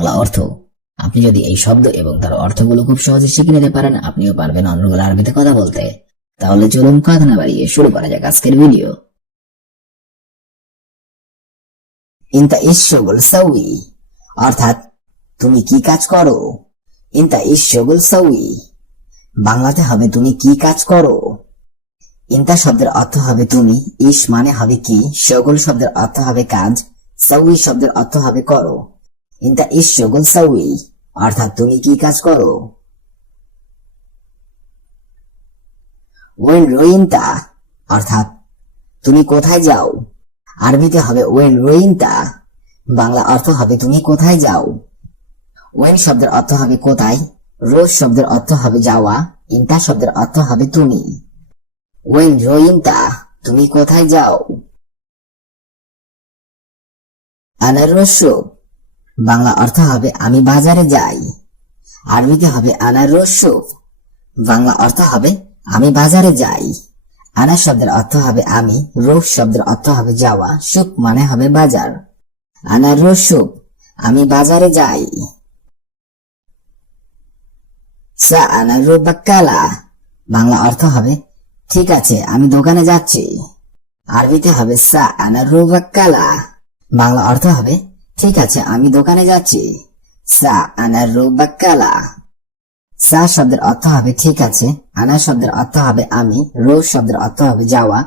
বাংলা অর্থ। আপনি যদি এই শব্দ এবং তার অর্থগুলো খুব সহজে শিখে নিতে পারেন, আপনিও পারবেন অন্যগুলো আরবিতে কথা বলতে। তাহলে চলুন কথা না বাড়িয়ে শুরু করা যাক আজকের ভিডিও। ইনতা ইশগুল সাউই। অর্থাৎ, তুমি কি কাজ করো? ইনতা ইশগুল সাউই। বাংলাতে হবে, তুমি কি কাজ করো? ইন্তা শব্দের অর্থ হবে তুমি ইস মানে হবে কি, শগুল শব্দের অর্থ হবে কাজ, সাউই শব্দের অর্থ হবে করো। ইন্তা ইস সাউই অর্থাৎ তুমি কি কাজ করো? ওয়েন রোইন্তা অর্থাৎ তুমি কোথায় যাও? আরবিতে হবে ওয়েন রোইন্তা বাংলা অর্থ হবে তুমি কোথায় যাও? ওয়েন শব্দের অর্থ হবে কোথায়? রোজ শব্দের অর্থ হবে যাওয়া ইন্তা শব্দের অর্থ হবে তুমি। ওয়েন রোইন্তা তুমি কোথায় যাও? আনারসব বাংলা অর্থ হবে আমি বাজারে যাই। আরবিতে হবে আনা আনারসব বাংলা অর্থ হবে আমি বাজারে যাই। আনা শব্দের অর্থ হবে আমি রোগ শব্দের অর্থ হবে যাওয়া, সুখ মানে হবে বাজার। আনা আনারসব আমি বাজারে যাই। বাংলা অর্থ হবে, ঠিক আছে, আমি দোকানে যাচ্ছি। আরবিতে হবে সা আনারু বাক্কালা বাংলা অর্থ হবে ঠিক আছে, আমি দোকানে যাচ্ছি। সা আনারু বাক্কালা সা শব্দের অর্থ হবে, ঠিক আছে, আনা শব্দের অর্থ হবে আমি রোজ শব্দের অর্থ হবে যাওয়া,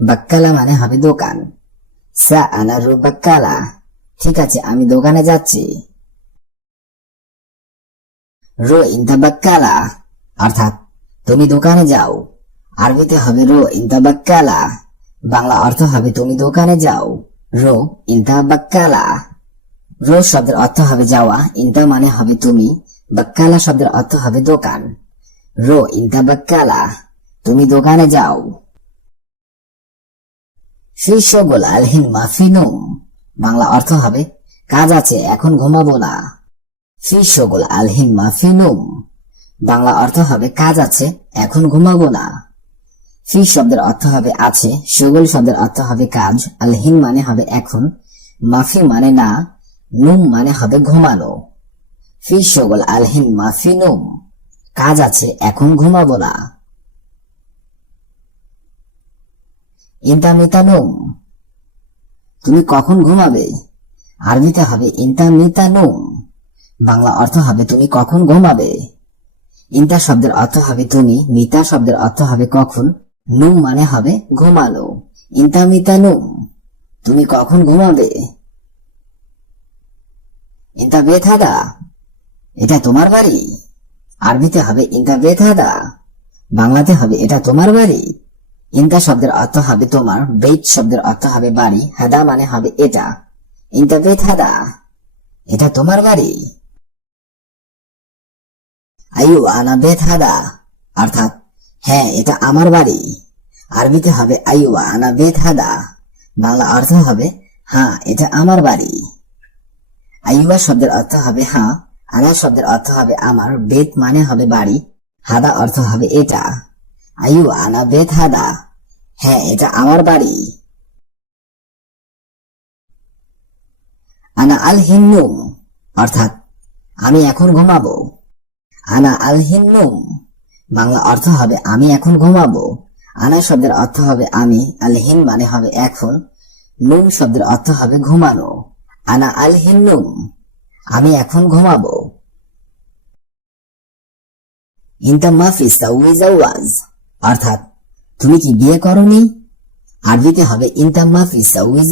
বাক্কালা মানে হবে দোকান। সা আনারু বাক্কালা ঠিক আছে, আমি দোকানে যাচ্ছি। রো ইন্তাবাক্কালা অর্থাৎ, তুমি দোকানে যাও। আরবিতে হবে রো ইন্তাবাক্কালা বাংলা অর্থ হবে, তুমি দোকানে যাও। রো ইন্তাবাক্কালা রো শব্দের অর্থ হবে যাওয়া ইন্তা মানে হবে তুমি, বাক্কালা শব্দের অর্থ হবে দোকান। রো ইন্তাবাক্কালা তুমি দোকানে যাও। সেই সগোল আলহিন মাফিনুম বাংলা অর্থ হবে, কাজ আছে, এখন ঘুমাবো না। ফি সগোল আলহিন মাফিনুম বাংলা অর্থ হবে, কাজ আছে, এখন ঘুমাবো না। ফি শব্দের অর্থ হবে, আছে সগোল শব্দের অর্থ হবে, কাজ আলহিন মানে হবে, এখন মাফি মানে না নুম মানে হবে ঘুমানো। ফি সগোল আলহিন মাফিনুম কাজ আছে, এখন ঘুমাবো না। ইন্তামিতানুম তুমি কখন ঘুমাবে? আরবিতে হবে ইন্তামিতানুম বাংলা অর্থ হবে তুমি কখন ঘুমাবে? ইন্তা শব্দের অর্থ হবে তুমি, মিতা শব্দের অর্থ হবে কখন, নুম মানে হবে ঘুমানো। ইন্তা মিতা নুম। তুমি কখন ঘুমাবে? ইন্তা বেথাদা এটা তোমার বাড়ি। আরবিতে হবে ইন্তা বেথাদা বাংলাতে হবে এটা তোমার বাড়ি। ইন্তা শব্দের অর্থ হবে তোমার বেত শব্দের অর্থ হবে বাড়ি, হাদা মানে হবে এটা। ইন্তা বেথাদা এটা তোমার বাড়ি। আয়ু আনা বেথাদা অর্থাৎ হ্যাঁ এটা আমার বাড়ি। আরবিতে হবে আয়ু আনা বেথাদা বাংলা অর্থ হবে হ্যাঁ এটা আমার বাড়ি। আইবা শব্দের অর্থ হবে হ্যাঁ আনা শব্দের অর্থ হবে, আমার বেত মানে হবে, বাড়ি হাদা অর্থ হবে, এটা আয়ু আনা বেত হাদা হ্যাঁ এটা আমার বাড়ি আনা আল হিন্নুম অর্থাৎ, আমি এখন ঘুমাবো আনা আল হিন্নুম বাংলা অর্থ হবে, আমি এখন ঘুমাবো আনা শব্দের অর্থ হবে, আমি আল হিন মানে হবে, এখন নুম শব্দের অর্থ হবে, ঘুমানো আনা আল হিন্নুম, আমি এখন ঘুমাবো। ইনতা মাফি সাউই অর্থাৎ তুমি কি বিয়ে করনি? আরবিতে হবে ইনতা মাফি সাউই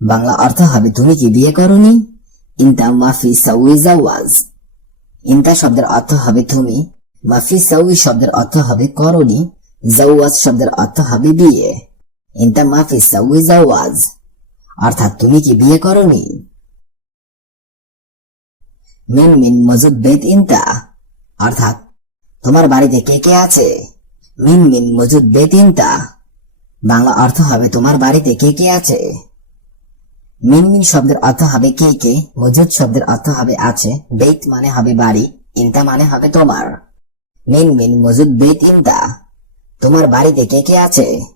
বাংলা অর্থ হবে তুমি কি বিয়ে করনি? ইনতা মাফি সাউই জাওয়াজ ইনতা শব্দের অর্থ হবে তুমি, মাফি সাউই শব্দের অর্থ হবে করনি জাওয়াজ শব্দের অর্থ হবে বিয়ে। ইনতা মাফি সাউই অর্থাৎ তুমি কি বিয়ে করনি? মিন মজুদ বেত ইনতা। অর্থাৎ, তোমার বাড়িতে কে কে আছে? মিন মিন মজুদ বেত ইনতা। বাংলা অর্থ হবে তোমার বাড়িতে কে কে আছে? মিন মিন শব্দের অর্থ হবে কে কে, মজুদ শব্দের অর্থ হবে আছে বেত মানে হবে বাড়ি, ইনতা মানে হবে তোমার। মিন মিন মজুদ বেত ইনতা। তোমার বাড়িতে কে কে আছে?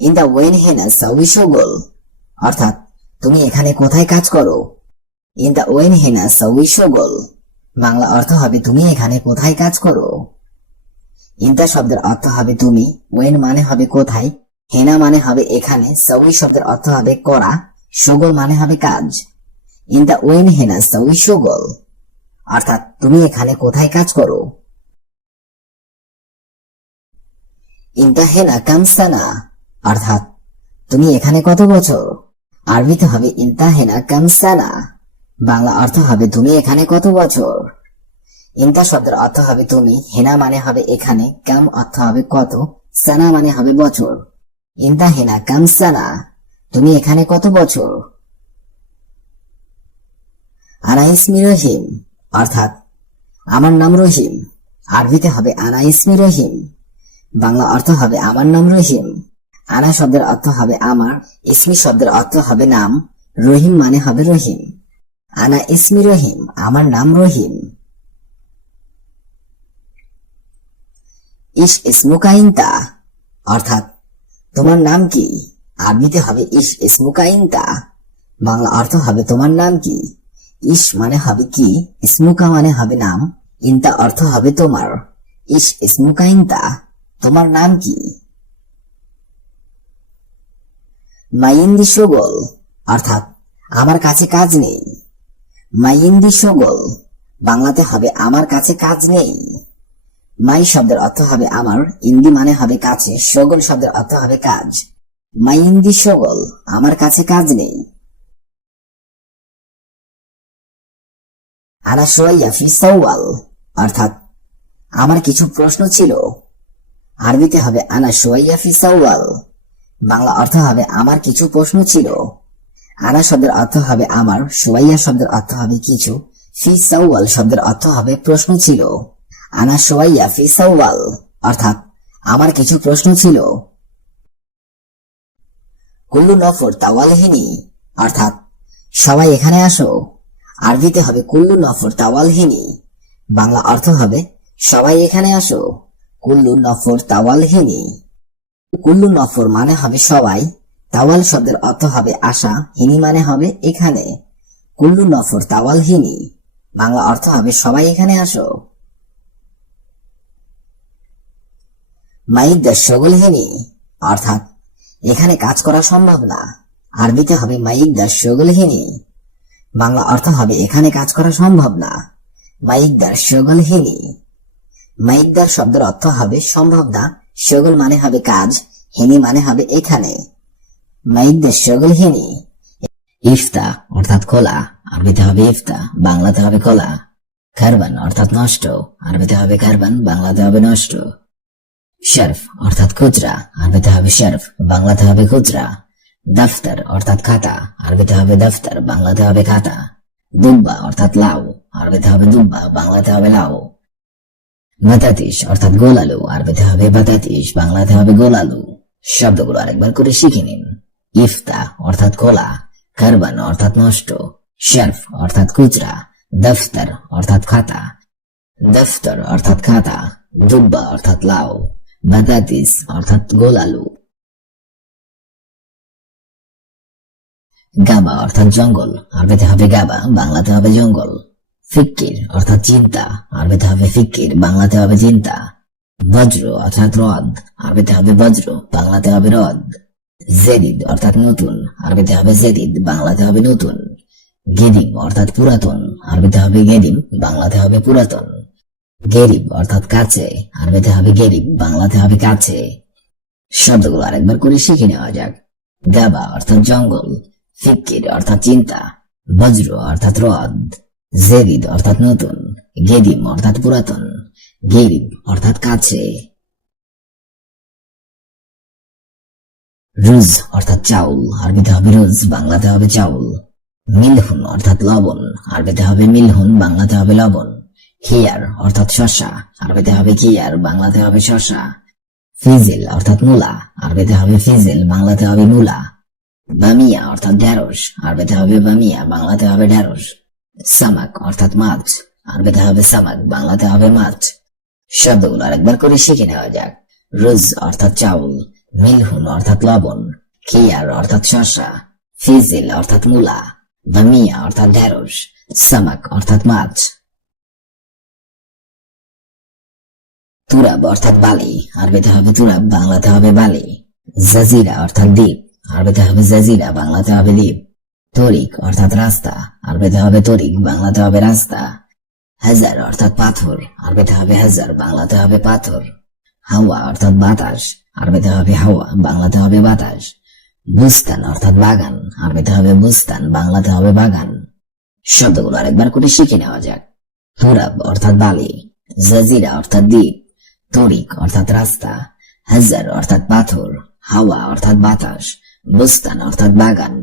ইন দা ওয়েন হেনা সাউই অর্থাৎ, তুমি এখানে কোথায় কাজ করো? ইনতা ওয়েন হেনা সউই বাংলা অর্থ হবে, তুমি এখানে কোথায় কাজ করো? ইনতা শব্দের অর্থ হবে, তুমি। ওয়েন মানে হবে কোথায়? হেনা মানে হবে এখানে। সউই শব্দের অর্থ হবে করা। শোগল মানে হবে কাজ। ইনতা ওয়েন হেনা সউই শোগল অর্থাৎ, তুমি এখানে কোথায় কাজ করো? ইনতা হেনা কামসানা অর্থাৎ, তুমি এখানে কত বছর? আরবিতে হবে ইনতা হেনা কামসানা। বাংলা অর্থ হবে তুমি এখানে কত বছর? ইনতা শব্দের অর্থ হবে তুমি, হেনা মানে হবে এখানে, কাম অর্থ হবে কত, সানা মানে হবে বছর। ইনতা হেনা কাম সানা তুমি এখানে কত বছর? আনা ইসমি রহিম অর্থাৎ, আমার নাম রহিম। আরবিতে হবে আনা ইসমি রহিম বাংলা অর্থ হবে আমার নাম রহিম। আনা শব্দের অর্থ হবে আমার, ইসমি শব্দের অর্থ হবে নাম, রহিম মানে হবে রহিম। আনা ইসমি রহিম, আমার নাম রহিম। ইস ইসমুকা ইনতা, অর্থাৎ তোমার নাম কি? আরবিতে হবে ইস ইসমুকা ইনতা, বাংলা অর্থ হবে তোমার নাম কি? ইস মানে হবে কি? ইসমুকা মানে হবে নাম, ইনতা অর্থ হবে তোমার। ইস ইসমুকা ইনতা, তোমার নাম কি? মাইন্দি সগল, অর্থাৎ আমার কাছে কাজ নেই। মাইন্দি সগল, বাংলাতে হবে আমার কাছে কাজ নেই। মাই শব্দের অর্থ হবে আমার, ইন্দি মানে হবে কাছে, সগল শব্দের অর্থ হবে কাজ। মাই ইন্দি সগল, আমার কাছে কাজ নেই। আনা অর্থাৎ আমার কিছু প্রশ্ন ছিল। আরবিতে হবে আনা সোয়াইয়া ফি সওয়াল। বাংলা অর্থ হবে আমার কিছু প্রশ্ন ছিল। আনা শব্দের অর্থ হবে আমার সোয়াইয়া শব্দের অর্থ হবে কিছু, ফি সওয়াল শব্দের অর্থ হবে প্রশ্ন ছিল। আনা সোয়াইয়া ফি সওয়াল, অর্থাৎ আমার কিছু প্রশ্ন ছিল। কুল্লু নফর তাওয়ালহিনী, অর্থাৎ সবাই এখানে আসো। আরবিতে হবে কুল্লু নফর তাওয়ালহিনী, বাংলা অর্থ হবে সবাই এখানে আসো। কুল্লু নফর তাওয়ালহিনী। কুল্লু নফর মানে হবে সবাই, তাওয়াল শব্দের অর্থ হবে আশা, হিনি মানে হবে এখানে। কুল্লু নফর তাওয়ালহিনী বাংলা অর্থ হবে সবাই এখানে আসো। মাইকদার সগলহিনী অর্থাৎ, এখানে কাজ করা সম্ভব না। আরবিতে হবে মাইক মাইকদার সগলহিনী বাংলা অর্থ হবে এখানে কাজ করা সম্ভব না। মাইক দার শিগল মাইকদার সগলহিনী মাইকদার শব্দের অর্থ হবে সম্ভব না। সগল মানে হবে কাজ, হিনি মানে হবে এখানে। মাইকদার সগলহিনী ইফতা অর্থাৎ খোলা, আরবিতে হবে ইফতা, বাংলাতে হবে খোলা। খারবান অর্থাৎ নষ্ট, আরবিতে হবে খারবান বাংলাতে হবে নষ্ট। শরফ অর্থাৎ খুচরা, আরবিতে হবে শরফ, বাংলাতে হবে খুচরা। দফতর অর্থাৎ খাতা, আরবিতে হবে দফতর, বাংলাতে হবে খাতা। দুব্বা অর্থাৎ লাউ, আরবিতে হবে দুব্বা, বাংলাতে হবে লাউ। বাতাতিস অর্থাৎ গোলালু। আরবিতে হবে বাতাতিস বাংলাতে হবে গোলালু। শব্দগুলো আরেকবার করে শিখে নিন। ইফতা, অর্থাৎ খোলা। কারবান, অর্থাৎ নষ্ট। শরফ, অর্থাৎ খুচরা। দফতর, অর্থাৎ খাতা। দফতর, অর্থাৎ খাতা। দুব্বা, অর্থাৎ লাউ। বাতাতিস অর্থাৎ গোলালু। গাবা অর্থাৎ জঙ্গল। আরবিতে হবে গাবা বাংলাতে হবে জঙ্গল। ফিক্কির, অর্থাৎ চিন্তা। আরবিতে হবে ফিক্কির, বাংলাতে হবে চিন্তা। বজ্র, অর্থাৎ রদ। আরবিতে হবে বজ্র, বাংলাতে হবে রদ। জেদিদ অর্থাৎ নতুন। আরবিতে হবে জেদিদ বাংলাতে হবে নতুন। গেদিম অর্থাৎ পুরাতন। আরবিতে হবে গেদিম বাংলাতে হবে পুরাতন। গেরিব, অর্থাৎ কাছে। আরবিতে হবে গেরিব, বাংলাতে হবে কাছে। শব্দগুলো আরেকবার করে শিখে নেওয়া যাক। গাবা, অর্থাৎ জঙ্গল। ফিক্কির, অর্থাৎ চিন্তা। বজ্র, অর্থাৎ রদ। জেরিদ অর্থাৎ নতুন, গেদিম অর্থাৎ পুরাতন, গেরিব অর্থাৎ কাছে, রুজ অর্থাৎ চাউল, আরবিতে হবে রুজ, বাংলাতে হবে চাউল, মিলহুন অর্থাৎ লবণ, আরবিতে হবে মিলহুন, বাংলাতে হবে লবণ, খিয়ার অর্থাৎ শশা আরবিতে হবে খিয়ার, বাংলাতে হবে শশা ফিজিল অর্থাৎ মূলা, আরবিতে হবে ফিজিল, বাংলাতে হবে মূলা, বামিয়া অর্থাৎ ঢেঁড়স, আরবিতে হবে বামিয়া, বাংলাতে হবে ঢেঁড়স। সামাক, অর্থাৎ মাছ। আরবিতে হবে সামাক, বাংলাতে হবে মাছ। শব্দগুলো আরেকবার করে শিখে নেওয়া যাক। রুজ, অর্থাৎ চাউল। মিলহুন, অর্থাৎ লবণ। খিয়ার, অর্থাৎ শশা ফিজিল, অর্থাৎ মূলা। বামিয়া, অর্থাৎ ঢেঁড়স। সামাক, অর্থাৎ মাছ। তুরাব, অর্থাৎ বালি। আরবিতে হবে তুরাব, বাংলাতে হবে বালি। জাজিরা, অর্থাৎ দ্বীপ। আরবিতে হবে জাজিরা, বাংলাতে হবে দ্বীপ। তরিক অর্থাৎ রাস্তা আরবিতে হবে তরিক, বাংলাতে হবে রাস্তা। হাজার অর্থাৎ পাথর আরবিতে হবে হাজার, বাংলাতে হবে পাথর। হাওয়া অর্থাৎ বাতাস আরবিতে হবে হাওয়া, বাংলাতে হবে বাতাস। বুস্তান অর্থাৎ বাগান আরবিতে হবে বুস্তান, বাংলাতে হবে বাগান। শব্দগুলো আরেকবার করে শিখে নেওয়া যাক। তুরাব অর্থাৎ বালি, জাজিরা অর্থাৎ দ্বীপ, তরিক অর্থাৎ রাস্তা, হাজার অর্থাৎ পাথর, হাওয়া অর্থাৎ বাতাস, বুস্তান অর্থাৎ বাগান।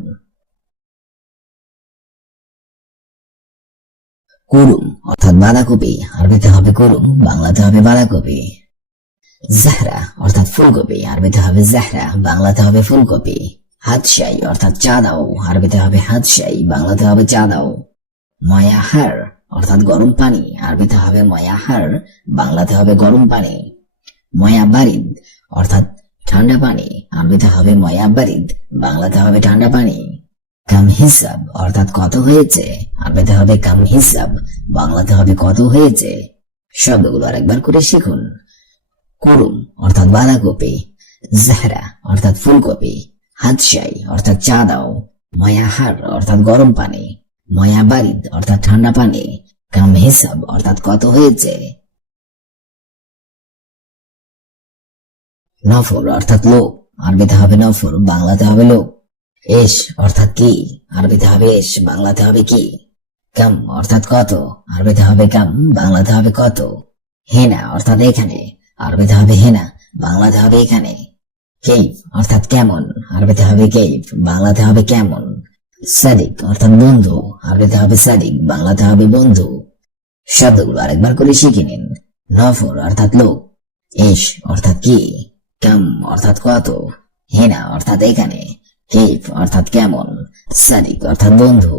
কুরুম, অর্থাৎ বাঁধাকপি। আরবিতে হবে কুরুম, বাংলাতে হবে বাঁধাকপি। জাহরা, অর্থাৎ ফুলকপি। আরবিতে হবে জাহরা, বাংলাতে হবে ফুলকপি। হাতশাই, অর্থাৎ চা দাও আরবিতে হবে হাতশাই, বাংলাতে হবে চা দাও ময়াহার, অর্থাৎ গরম পানি। আরবিতে হবে ময়াহার, বাংলাতে হবে গরম পানি। ময়া বারিদ অর্থাৎ ঠান্ডা পানি। আরবিতে হবে ময়া বারিদ বাংলাতে হবে ঠান্ডা পানি। কাম হিসাব, অর্থাৎ কত হয়েছে? আরবিতে হবে কাম হিসাব, বাংলাতে হবে কত হয়েছে? শব্দগুলো আরেকবার করে শিখুন। করুম অর্থাৎ বাঁধাকপি। জাহরা, অর্থাৎ ফুলকপি। হাতশাই, অর্থাৎ চা দাও। ময়াহার, অর্থাৎ গরম পানি। ময়া বারিদ অর্থাৎ ঠান্ডা পানি। কাম হিসাব, অর্থাৎ কত হয়েছে? নফর অর্থাৎ লোক আরবিতে হবে নফর বাংলাতে হবে লোক এস অর্থাৎ কি? আরবিতে হবে এস, বাংলাতে হবে কি? কাম অর্থাৎ কত? আরবিতে হবে কাম, বাংলাতে হবে কত? হেনা অর্থাৎ এখানে। আরবিতে হবে হেনা, বাংলাতে হবে এখানে। কেইফ অর্থাৎ কেমন? আরবিতে হবে কেইফ বাংলাতে হবে কেমন? সাদিক অর্থাৎ বন্ধু। আরবিতে হবে সাদিক, বাংলাতে হবে বন্ধু। শব্দগুলো আরেকবার করে শিখে নিন। নফর অর্থাৎ লোক। এস অর্থাৎ কি? কাম অর্থাৎ কত? হেনা অর্থাৎ এখানে। কেইফ অর্থাৎ কেমন? সাদিক অর্থাৎ বন্ধু।